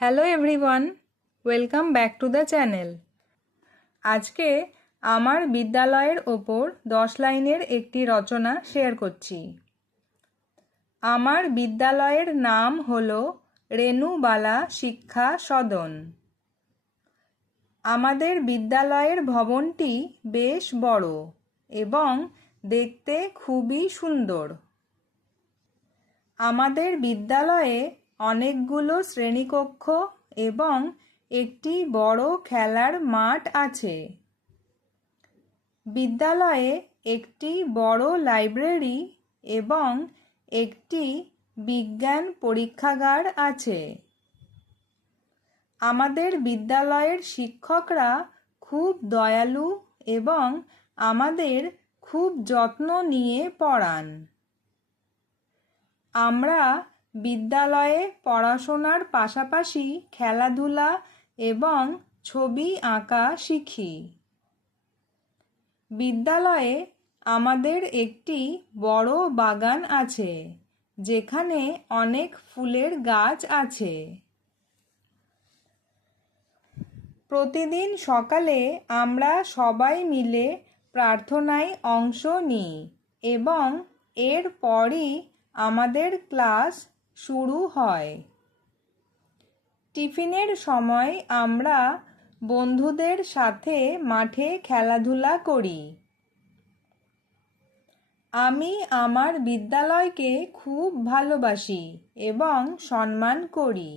Hello everyone, welcome back to the channel. আজকে আমার বিদ্যালয়ের ওপর 10 লাইনের একটি রচনা শেয়ার করছি। আমার বিদ্যালয়ের নাম হলো রেণুবালা শিক্ষা সদন। আমাদের বিদ্যালয়ের ভবনটি বেশ বড় এবং দেখতে খুবই সুন্দর। আমাদের বিদ্যালয়ে অনেকগুলো শ্রেণীকক্ষ এবং একটি বড় খেলার মাঠ আছে। বিদ্যালয়ে একটি বড় লাইব্রেরি এবং একটি বিজ্ঞান পরীক্ষাগার আছে। আমাদের বিদ্যালয়ের শিক্ষকরা খুব দয়ালু এবং আমাদের খুব যত্ন নিয়ে পড়ান। আমরা বিদ্যালয়ে পড়াশোনার পাশাপাশি খেলাধুলা এবং ছবি আঁকা শিখি। বিদ্যালয়ে আমাদের একটি বড় বাগান আছে, যেখানে অনেক ফুলের গাছ আছে। প্রতিদিন সকালে আমরা সবাই মিলে প্রার্থনায় অংশ নিই এবং এরপরই আমাদের ক্লাস শুরু হয়। টিফিনের সময় আমরা বন্ধুদের সাথে মাঠে খেলাধুলা করি। আমি আমার বিদ্যালয়কে খুব ভালোবাসি এবং সম্মান করি।